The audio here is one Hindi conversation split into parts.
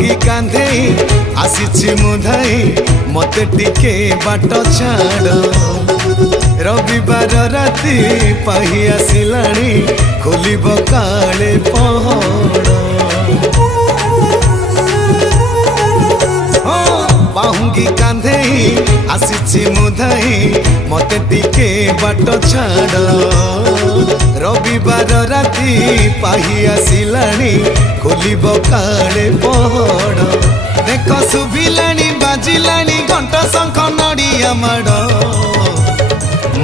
बाहुंगी कांधे आसीछि मुधाई मते टिके बाट छाड़ रविवार राति पाही आसिलाणी खोलिब काले पहड़ बाहुंगी कांधे आसीछि मुधाई मते टिके बाट छाड़ रविवार राति पाही आसिलाणी खोलिब काले पहड़ देख शुभिलाणी बाजिलाणी घंटा शंख नड़िया माड़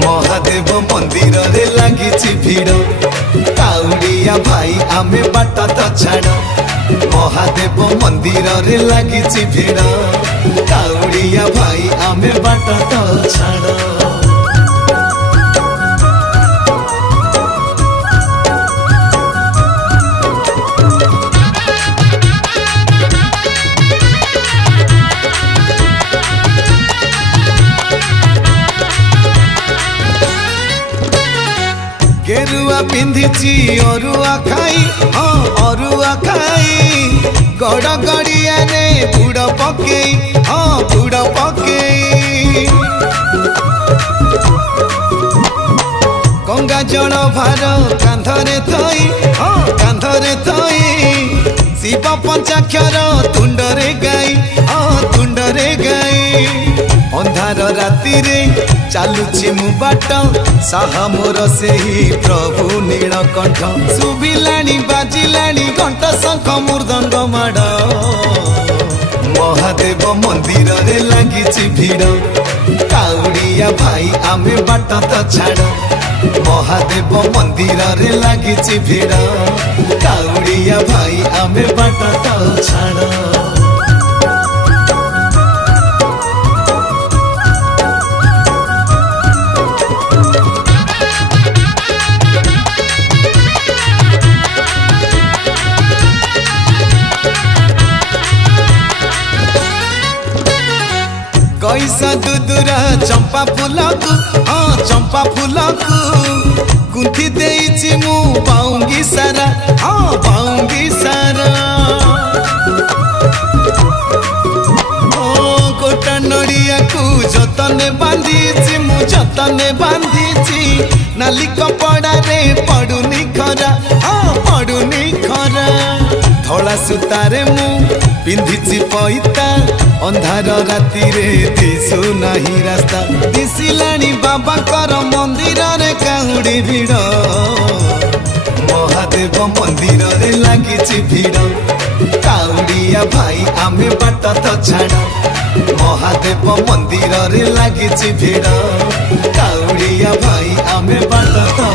महादेव मंदिर रे लागिछि भीड़ काउड़िया भाई आमे बाट तो छाड़ महादेव मंदिर रे लागिछि भीड़ काउड़िया भाई आमे बाट तो छाड़ गेरुआ पिंधिची अरुआ खाई हाँ अरुआ खाई गड़ गड़िया रे बुड़ पकई हाँ बुड़ पकई गंगा जल भार कांधरे थई हाँ कांधरे थई शिव पंचाक्षर तुंडरे गाई हाँ तुंडरे गाई अंधार राति रे चालुछि मु बाट साहा मोर सेही प्रभु नीलकंठ शुभिलाणी बाजिलाणी घंटा शंख मृदंग माड़ महादेव मंदिर रे लागिछि भीड़ काउड़िया भाई आमे बाट तो छाड़ महादेव मंदिर रे लागिछि भीड़ काउड़िया भाई आमे बाट तो छाड़ कैसा दुदुरा चंपा फूलकु हाँ चंपा फूलकु गुंथी देइछि मु बाउंगी सारा हाँ बाउंगी सारा गोटा नड़िया को जतने बांधीछि मु जतने बांधीछि नाली कपड़ा रे पड़ुनी खरा हाँ पड़ुनी खरा धला सुतारे मु पिंधिछि पैता अंधार राति रे दिसु नाही रास्ता दिसिलाणी बाबा कर मंदिर रे काहुड़ी भीड़ महादेव मंदिर रे लागिछि भीड़ काउड़िया भाई आमे बाट तो छाड़ महादेव मंदिर रे लागिछि भीड़ काउड़िया भाई आमे बाट तो